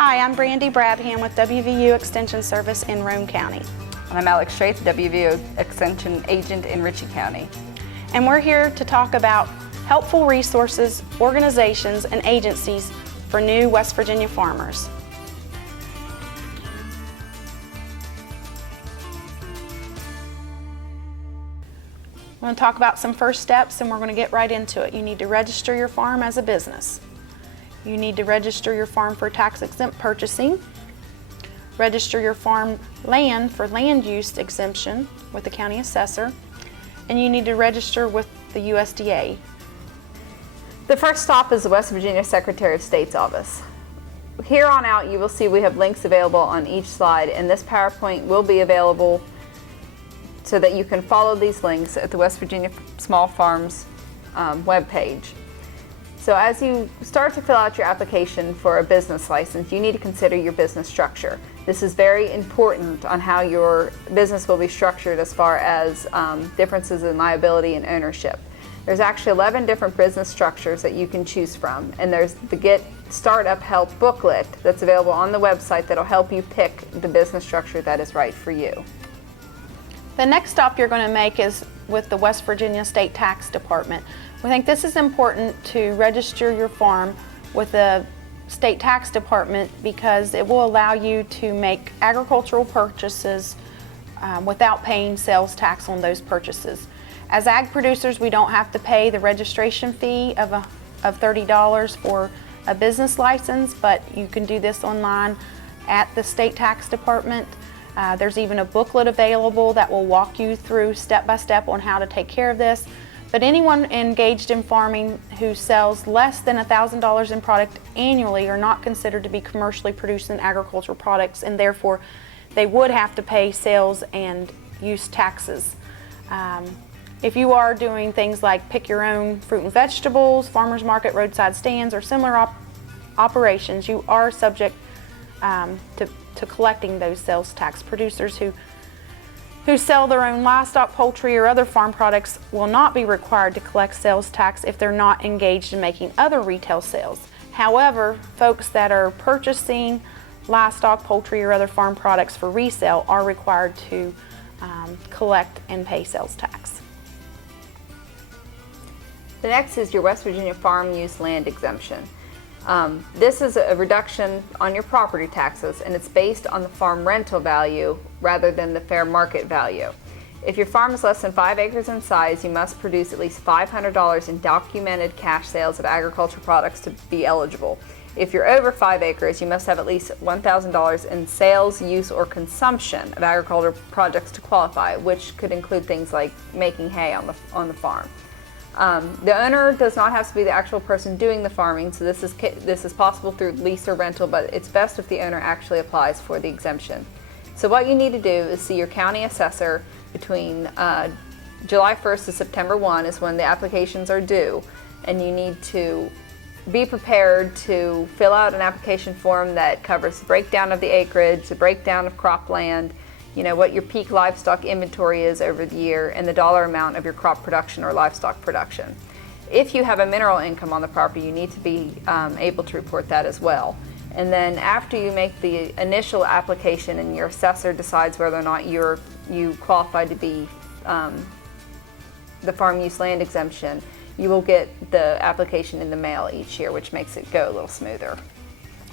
Hi, I'm Brandy Brabham with WVU Extension Service in Roane County. And I'm Alex Straith, WVU Extension Agent in Ritchie County. And we're here to talk about helpful resources, organizations, and agencies for new West Virginia farmers. We're going to talk about some first steps and we're going to get right into it. You need to register your farm as a business. You need to register your farm for tax-exempt purchasing, register your farm land for land use exemption with the county assessor, and you need to register with the USDA. The first stop is the West Virginia Secretary of State's office. Here on out you will see we have links available on each slide, and this PowerPoint will be available so that you can follow these links at the West Virginia Small Farms webpage. So as you start to fill out your application for a business license, you need to consider your business structure. This is very important on how your business will be structured as far as differences in liability and ownership. There's actually 11 different business structures that you can choose from, and there's the Get Startup Help booklet that's available on the website that'll help you pick the business structure that is right for you. The next stop you're going to make is with the West Virginia State Tax Department. We think this is important to register your farm with the State Tax Department because it will allow you to make agricultural purchases without paying sales tax on those purchases. As ag producers, we don't have to pay the registration fee of $30 for a business license, but you can do this online at the State Tax Department. There's even a booklet available that will walk you through step by step on how to take care of this. But anyone engaged in farming who sells less than $1,000 in product annually are not considered to be commercially producing agricultural products, and therefore they would have to pay sales and use taxes. If you are doing things like pick your own fruit and vegetables, farmers market, roadside stands, or similar operations, you are subject to collecting those sales tax. Producers who sell their own livestock, poultry, or other farm products will not be required to collect sales tax if they're not engaged in making other retail sales. However, folks that are purchasing livestock, poultry, or other farm products for resale are required to collect and pay sales tax. The next is your West Virginia Farm Use Land Exemption. This is a reduction on your property taxes, and it's based on the farm rental value rather than the fair market value. If your farm is less than 5 acres in size, you must produce at least $500 in documented cash sales of agricultural products to be eligible. If you're over 5 acres, you must have at least $1,000 in sales, use, or consumption of agricultural products to qualify, which could include things like making hay on the farm. The owner does not have to be the actual person doing the farming, so this is possible through lease or rental, but it's best if the owner actually applies for the exemption. So what you need to do is see your county assessor between July 1st to September 1 is when the applications are due, and you need to be prepared to fill out an application form that covers the breakdown of the acreage, the breakdown of cropland, you know, what your peak livestock inventory is over the year, and the dollar amount of your crop production or livestock production. If you have a mineral income on the property, you need to be able to report that as well. And then after you make the initial application and your assessor decides whether or not you qualify to be the farm use land exemption, you will get the application in the mail each year, which makes it go a little smoother.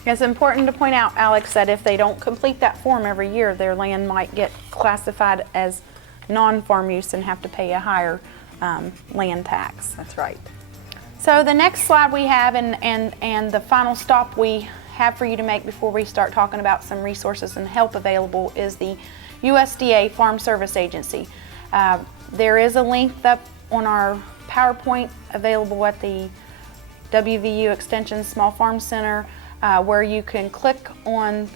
It's important to point out, Alex, that if they don't complete that form every year, their land might get classified as non-farm use and have to pay a higher land tax. That's right. So the next slide we have, and the final stop we have for you to make before we start talking about some resources and help available, is the USDA Farm Service Agency. There is a link up on our PowerPoint available at the WVU Extension Small Farm Center, where you can click on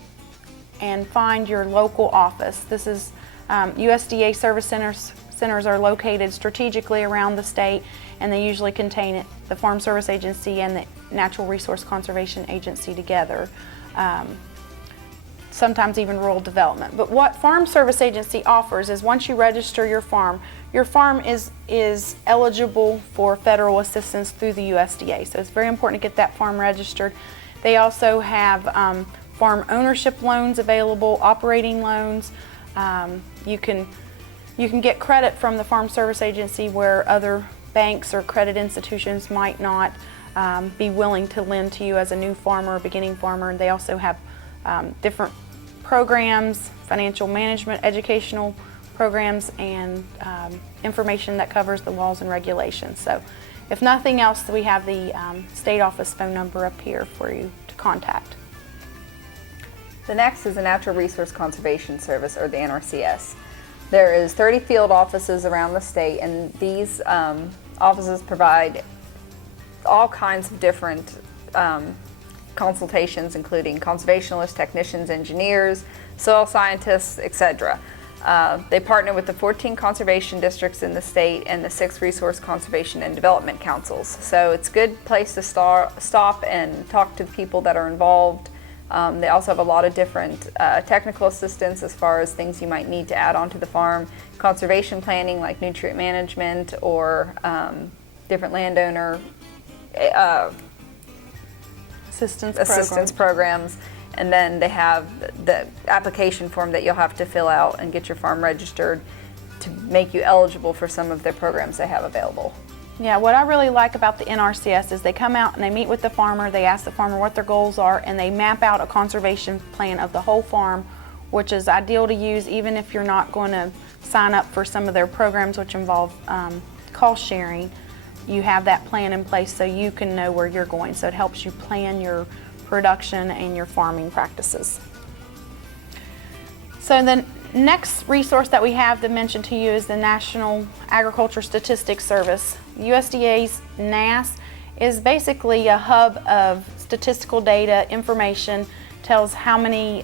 and find your local office. This is USDA service centers are located strategically around the state, and they usually contain the Farm Service Agency and the Natural Resource Conservation Agency together. Sometimes even rural development. But what Farm Service Agency offers is once you register your farm is eligible for federal assistance through the USDA. So it's very important to get that farm registered. They also have farm ownership loans available, operating loans. You can get credit from the Farm Service Agency where other banks or credit institutions might not be willing to lend to you as a new farmer or beginning farmer. They also have different programs, financial management, educational programs, and information that covers the laws and regulations. So if nothing else, we have the state office phone number up here for you to contact. The next is the Natural Resource Conservation Service, or the NRCS. There is 30 field offices around the state, and these offices provide all kinds of different consultations, including conservationists, technicians, engineers, soil scientists, etc. They partner with the 14 conservation districts in the state and the 6 resource conservation and development councils. So it's a good place to stop and talk to the people that are involved. They also have a lot of different technical assistance as far as things you might need to add onto the farm, conservation planning like nutrient management or different landowner assistance programs. And then they have the application form that you'll have to fill out and get your farm registered to make you eligible for some of their programs they have available. Yeah, what I really like about the NRCS is they come out and they meet with the farmer, they ask the farmer what their goals are, and they map out a conservation plan of the whole farm, which is ideal to use even if you're not going to sign up for some of their programs which involve cost sharing. You have that plan in place so you can know where you're going. So it helps you plan your production and your farming practices. So the next resource that we have to mention to you is the National Agriculture Statistics Service. USDA's NASS is basically a hub of statistical data, information, tells how many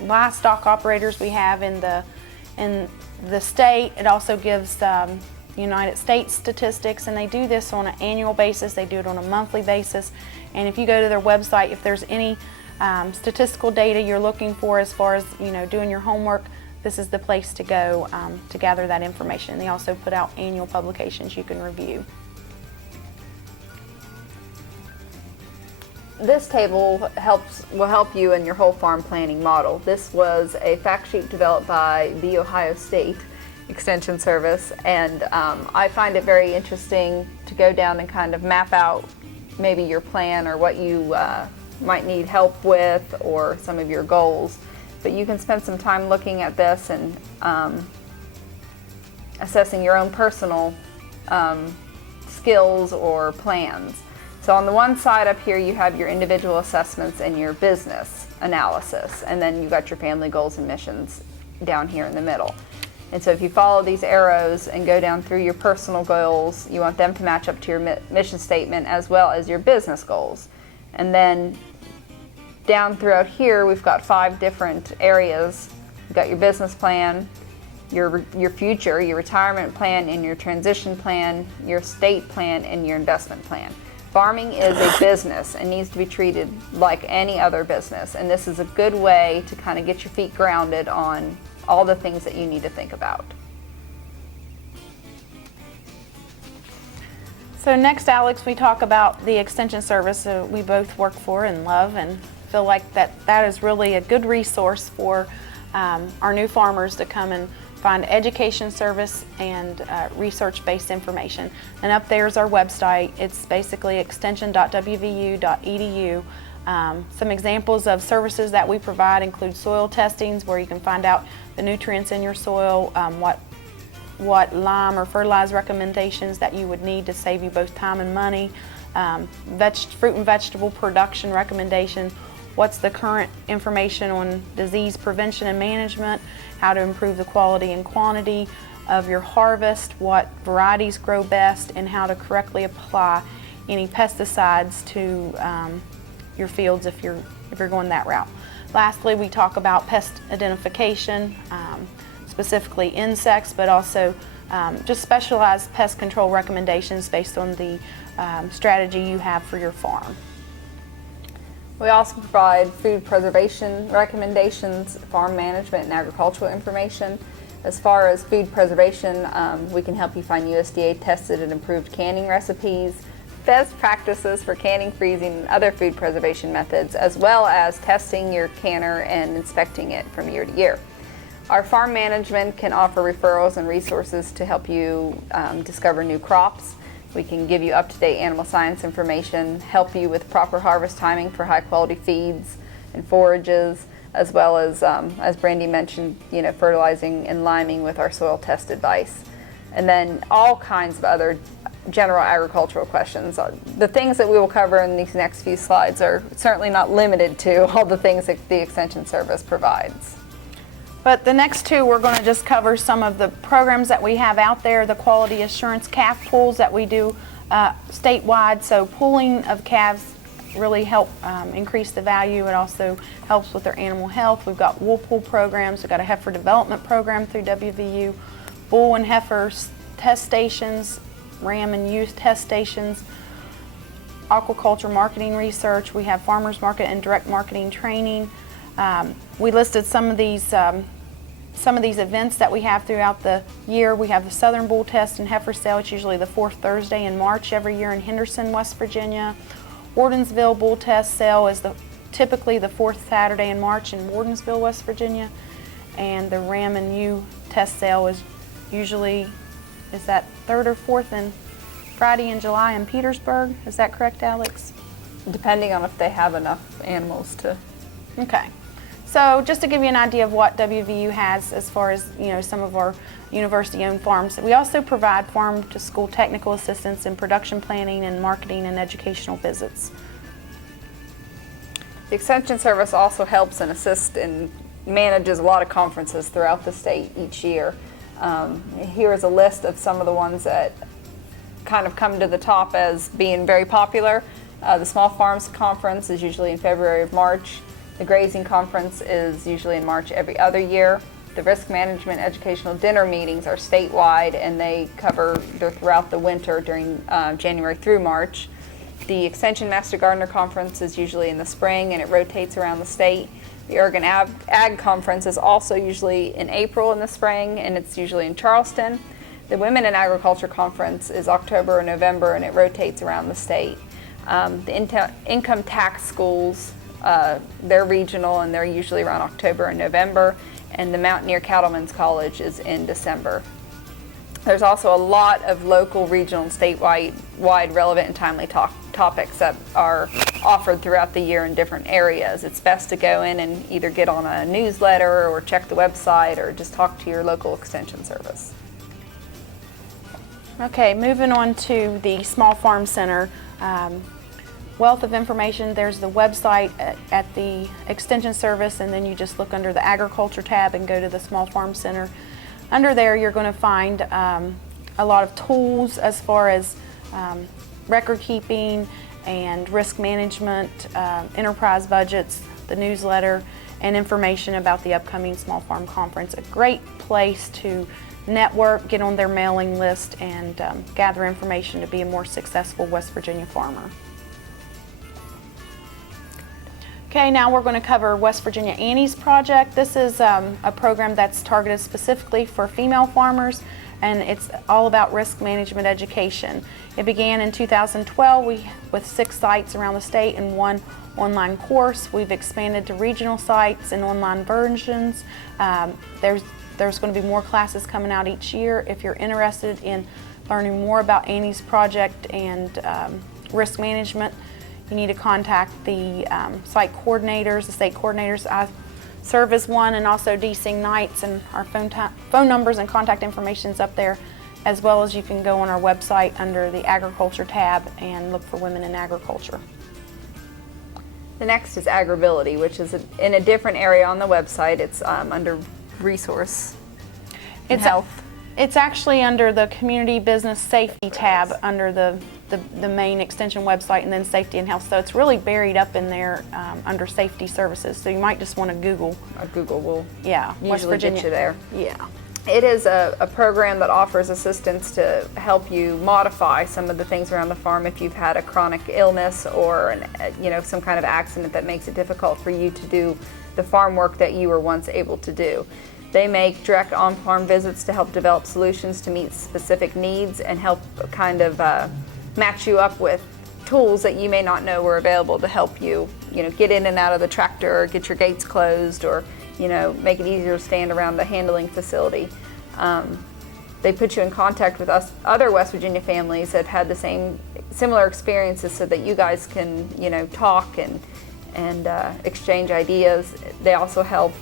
livestock operators we have in the state. It also gives United States statistics, and they do this on an annual basis. They do it on a monthly basis. And if you go to their website, if there's any statistical data you're looking for as far as doing your homework, this is the place to go to gather that information. They also put out annual publications you can review. This table will help you in your whole farm planning model. This was a fact sheet developed by the Ohio State Extension Service, and I find it very interesting to go down and kind of map out maybe your plan or what you might need help with or some of your goals. But you can spend some time looking at this and assessing your own personal skills or plans. So on the one side up here you have your individual assessments and your business analysis, and then you've got your family goals and missions down here in the middle. And so if you follow these arrows and go down through your personal goals, you want them to match up to your mission statement as well as your business goals. And then down throughout here, we've got 5 different areas. You've got your business plan, your future, your retirement plan, and your transition plan, your estate plan, and your investment plan. Farming is a business and needs to be treated like any other business. And this is a good way to kind of get your feet grounded on all the things that you need to think about. So next, Alex, we talk about the Extension Service we both work for and love, and feel like that is really a good resource for our new farmers to come and find education service and research-based information. And up there is our website. It's basically extension.wvu.edu. Some examples of services that we provide include soil testings, where you can find out the nutrients in your soil, what lime or fertilizer recommendations that you would need to save you both time and money, fruit and vegetable production recommendations, what's the current information on disease prevention and management, how to improve the quality and quantity of your harvest, what varieties grow best, and how to correctly apply any pesticides to your fields if you're going that route. Lastly, we talk about pest identification, specifically insects, but also just specialized pest control recommendations based on the strategy you have for your farm. We also provide food preservation recommendations, farm management, and agricultural information. As far as food preservation, we can help you find USDA tested and approved canning recipes, best practices for canning, freezing, and other food preservation methods, as well as testing your canner and inspecting it from year to year. Our farm management can offer referrals and resources to help you discover new crops. We can give you up-to-date animal science information, help you with proper harvest timing for high-quality feeds and forages, as well as Brandy mentioned, fertilizing and liming with our soil test advice. And then all kinds of other general agricultural questions. The things that we will cover in these next few slides are certainly not limited to all the things that the Extension Service provides. But the next two, we're going to just cover some of the programs that we have out there, the quality assurance calf pools that we do statewide. So pooling of calves really help increase the value. It also helps with their animal health. We've got wool pool programs. We've got a heifer development program through WVU, bull and heifer test stations, ram and ewe test stations, aquaculture marketing research. We have farmers market and direct marketing training. We listed some of these events that we have throughout the year. We have the Southern Bull Test and Heifer Sale. It's usually the fourth Thursday in March every year in Henderson, West Virginia. Wardensville Bull Test Sale is typically the fourth Saturday in March in Wardensville, West Virginia. And the Ram and Ewe Test Sale is usually, is that third or fourth and Friday in July in Petersburg? Is that correct, Alex? Depending on if they have enough animals to. Okay. So just to give you an idea of what WVU has as far as some of our university-owned farms, we also provide farm-to-school technical assistance in production planning and marketing and educational visits. The Extension Service also helps and assists and manages a lot of conferences throughout the state each year. Here is a list of some of the ones that kind of come to the top as being very popular. The Small Farms Conference is usually in February or March. The Grazing Conference is usually in March every other year. The Risk Management Educational Dinner Meetings are statewide, and they're throughout the winter during January through March. The Extension Master Gardener Conference is usually in the spring, and it rotates around the state. The Oregon Ag Conference is also usually in April in the spring, and it's usually in Charleston. The Women in Agriculture Conference is October or November, and it rotates around the state. The Income Tax Schools, they're regional, and they're usually around October and November, and the Mountaineer Cattlemen's College is in December. There's also a lot of local, regional, and statewide relevant and timely topics that are offered throughout the year in different areas. It's best to go in and either get on a newsletter or check the website or just talk to your local Extension Service. Okay, moving on to the Small Farm Center. Wealth of information. There's the website at the Extension Service, and then you just look under the Agriculture tab and go to the Small Farm Center. Under there, you're going to find a lot of tools as far as record keeping and risk management, enterprise budgets, the newsletter, and information about the upcoming Small Farm Conference. A great place to network, get on their mailing list, and gather information to be a more successful West Virginia farmer. Okay, now we're going to cover West Virginia Annie's Project. This is a program that's targeted specifically for female farmers, and it's all about risk management education. It began in 2012 with 6 sites around the state and 1 online course. We've expanded to regional sites and online versions. There's going to be more classes coming out each year. If you're interested in learning more about Annie's Project and risk management, you need to contact the site coordinators, the state coordinators. I serve as one, and also DC Knights, and our phone numbers and contact information is up there, as well as you can go on our website under the Agriculture tab and look for Women in Agriculture. The next is Agribility, which is in a different area on the website. It's under Resource and Health. It's actually under the Community Business Safety tab under the main extension website, and then Safety and Health. So it's really buried up in there under Safety Services. So you might just want to Google. Google will West Virginia. Get you there. Yeah. It is a program that offers assistance to help you modify some of the things around the farm if you've had a chronic illness or some kind of accident that makes it difficult for you to do the farm work that you were once able to do. They make direct on-farm visits to help develop solutions to meet specific needs and help kind of match you up with tools that you may not know were available to help you, get in and out of the tractor, or get your gates closed, or, make it easier to stand around the handling facility. They put you in contact with other West Virginia families that had the similar experiences, so that you guys can, talk and exchange ideas. They also help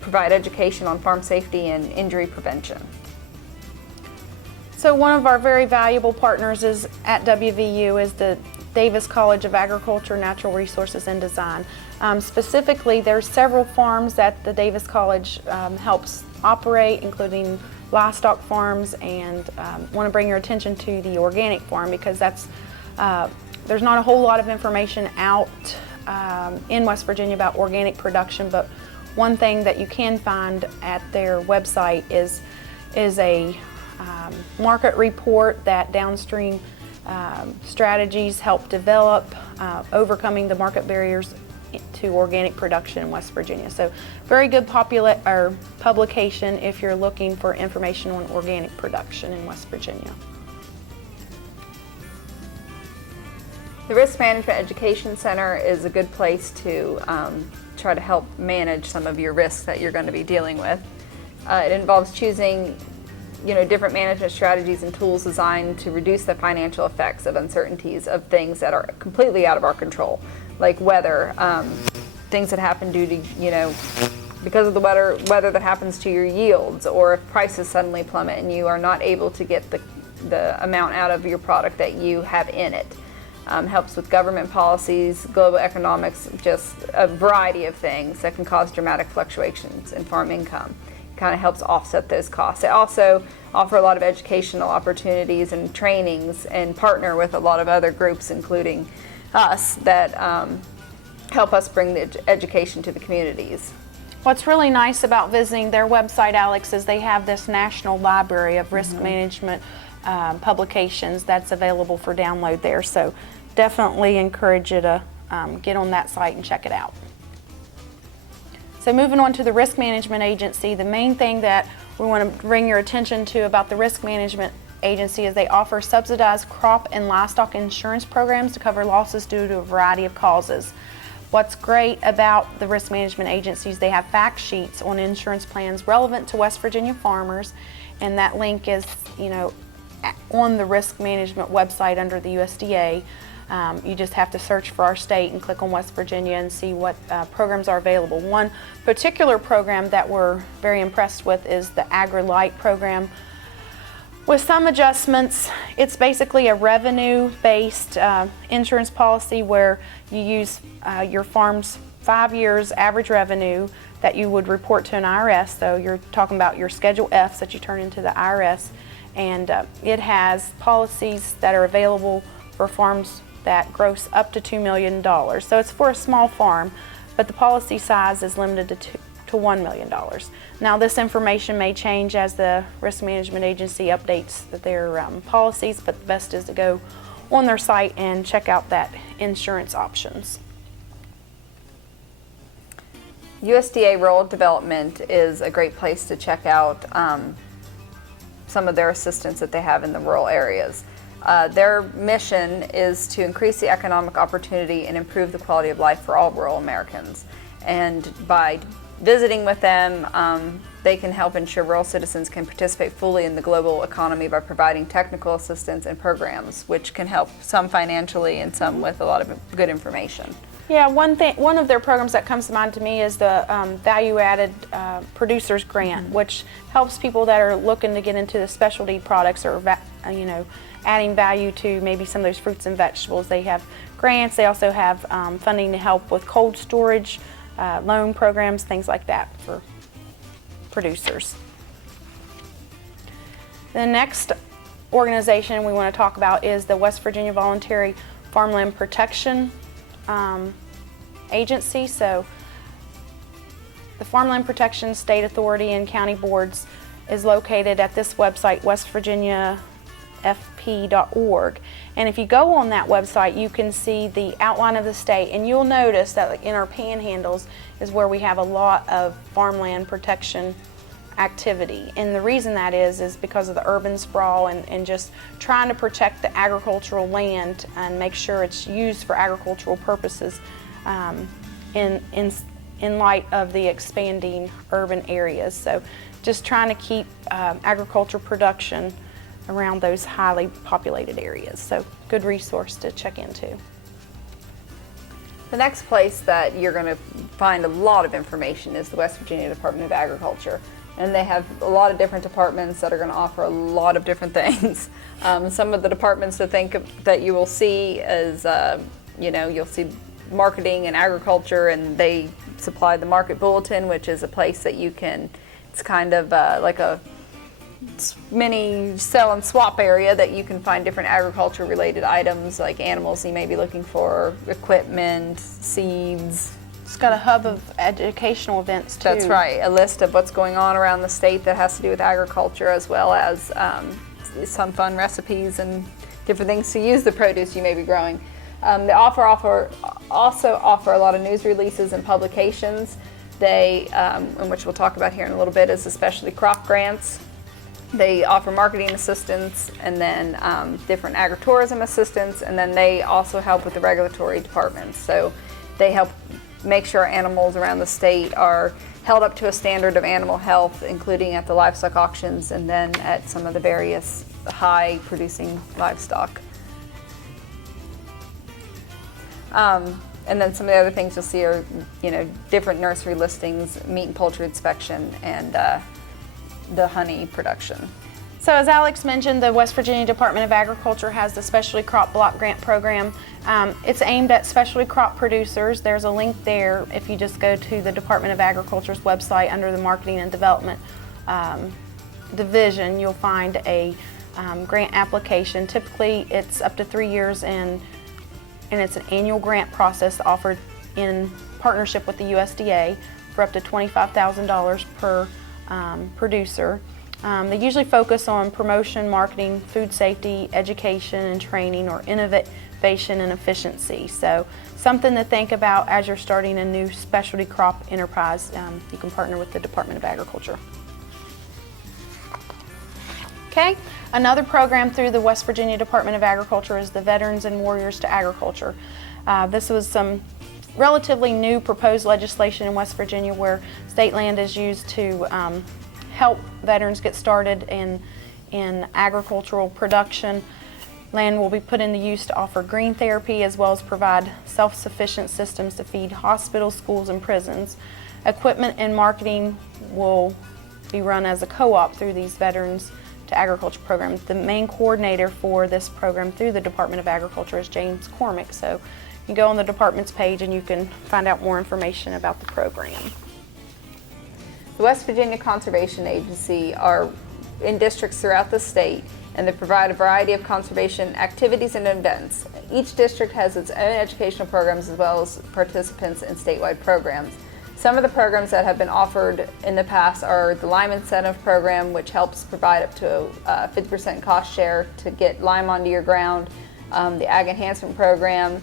provide education on farm safety and injury prevention. So one of our very valuable partners at WVU is the Davis College of Agriculture, Natural Resources, and Design. Specifically, there's several farms that the Davis College helps operate, including livestock farms, and want to bring your attention to the organic farm, because there's not a whole lot of information out in West Virginia about organic production, but one thing that you can find at their website is a market report that downstream strategies help develop, overcoming the market barriers to organic production in West Virginia. So very good publication if you're looking for information on organic production in West Virginia. The Risk Management Education Center is a good place to try to help manage some of your risks that you're going to be dealing with. It involves choosing different management strategies and tools designed to reduce the financial effects of uncertainties of things that are completely out of our control, like weather, things that happen due to, because of the weather that happens to your yields, or if prices suddenly plummet and you are not able to get the amount out of your product that you have in it. Helps with government policies, global economics, just a variety of things that can cause dramatic fluctuations in farm income. Kind of helps offset those costs. They also offer a lot of educational opportunities and trainings, and partner with a lot of other groups, including us, that help us bring the education to the communities. What's really nice about visiting their website, Alex, is they have this national library of risk management publications that's available for download there. So definitely encourage you to get on that site and check it out. So moving on to the Risk Management Agency, the main thing that we want to bring your attention to about the Risk Management Agency is they offer subsidized crop and livestock insurance programs to cover losses due to a variety of causes. What's great about the Risk Management Agencies, they have fact sheets on insurance plans relevant to West Virginia farmers, and that link is, on the Risk Management website under the USDA. You just have to search for our state and click on West Virginia and see what programs are available. One particular program that we're very impressed with is the Agri-Lite program. With some adjustments, it's basically a revenue-based insurance policy where you use your farm's 5 years average revenue that you would report to an IRS. So you're talking about your Schedule Fs that you turn into the IRS, and it has policies that are available for farms that gross up to $2 million. So it's for a small farm, but the policy size is limited to $1 million. Now this information may change as the Risk Management Agency updates their policies, but the best is to go on their site and check out that insurance options. USDA Rural Development is a great place to check out some of their assistance that they have in the rural areas. Their mission is to increase the economic opportunity and improve the quality of life for all rural Americans. And by visiting with them, they can help ensure rural citizens can participate fully in the global economy by providing technical assistance and programs, which can help some financially and some with a lot of good information. Yeah, one of their programs that comes to mind to me is the value-added producers grant, which helps people that are looking to get into the specialty products, or adding value to maybe some of those fruits and vegetables. They have grants. They also have funding to help with cold storage, loan programs, things like that for producers. The next organization we want to talk about is the West Virginia Voluntary Farmland Protection Agency. So the Farmland Protection State Authority and County Boards is located at this website, westvirginiafp.org. And if you go on that website, you can see the outline of the state, and you'll notice that in our panhandles is where we have a lot of farmland protection activity. And the reason that is because of the urban sprawl and just trying to protect the agricultural land and make sure it's used for agricultural purposes in light of the expanding urban areas. So just trying to keep agriculture production around those highly populated areas. So good resource to check into. The next place that you're going to find a lot of information is the West Virginia Department of Agriculture. And they have a lot of different departments that are going to offer a lot of different things. Some of the departments that you will see is, you'll see marketing and agriculture, and they supply the market bulletin, which is a place that you can, it's kind of like a mini sell and swap area that you can find different agriculture related items like animals you may be looking for, equipment, seeds. It's got a hub of educational events too. That's right, a list of what's going on around the state that has to do with agriculture, as well as some fun recipes and different things to use the produce you may be growing. They also offer a lot of news releases and publications. They, and which we'll talk about here in a little bit, is especially crop grants. They offer marketing assistance, and then different agritourism assistance, and then they also help with the regulatory departments. So they help make sure animals around the state are held up to a standard of animal health, including at the livestock auctions and then at some of the various high producing livestock. And then some of the other things you'll see are, different nursery listings, meat and poultry inspection, and the honey production. So as Alex mentioned, the West Virginia Department of Agriculture has the Specialty Crop Block Grant Program. It's aimed at specialty crop producers. There's a link there if you just go to the Department of Agriculture's website under the Marketing and Development division. You'll find a grant application. Typically it's up to 3 years and it's an annual grant process offered in partnership with the USDA for up to $25,000 per producer. They usually focus on promotion, marketing, food safety, education and training, or innovation and efficiency. So something to think about as you're starting a new specialty crop enterprise. You can partner with the Department of Agriculture. Okay, another program through the West Virginia Department of Agriculture is the Veterans and Warriors to Agriculture. This was some relatively new proposed legislation in West Virginia where state land is used to help veterans get started in agricultural production. Land will be put into use to offer green therapy as well as provide self-sufficient systems to feed hospitals, schools, and prisons. Equipment and marketing will be run as a co-op through these Veterans to Agriculture program. The main coordinator for this program through the Department of Agriculture is James Cormick. So you go on the department's page and you can find out more information about the program. The West Virginia Conservation Agency are in districts throughout the state, and they provide a variety of conservation activities and events. Each district has its own educational programs as well as participants in statewide programs. Some of the programs that have been offered in the past are the Lime Incentive Program, which helps provide up to a 50% cost share to get lime onto your ground. The Ag Enhancement Program,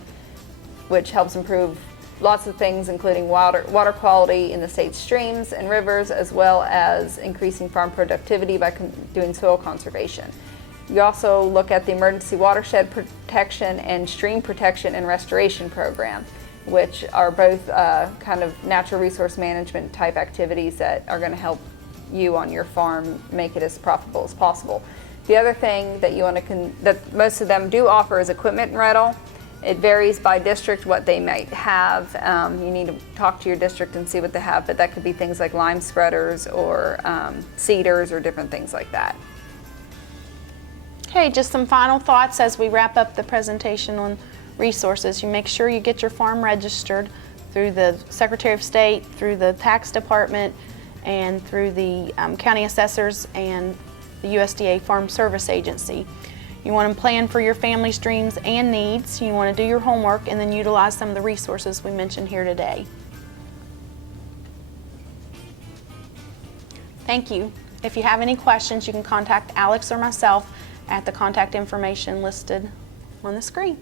which helps improve lots of things, including water quality in the state's streams and rivers, as well as increasing farm productivity by doing soil conservation. You also look at the Emergency Watershed Protection and Stream Protection and Restoration Program, which are both kind of natural resource management type activities that are going to help you on your farm make it as profitable as possible. The other thing that that most of them do offer is equipment rental. It varies by district what they might have. You need to talk to your district and see what they have, but that could be things like lime spreaders or seeders or different things like that. Okay, just some final thoughts as we wrap up the presentation on resources. You make sure you get your farm registered through the Secretary of State, through the tax department, and through the county assessors and the USDA Farm Service Agency. You want to plan for your family's dreams and needs. You want to do your homework and then utilize some of the resources we mentioned here today. Thank you. If you have any questions, you can contact Alex or myself at the contact information listed on the screen.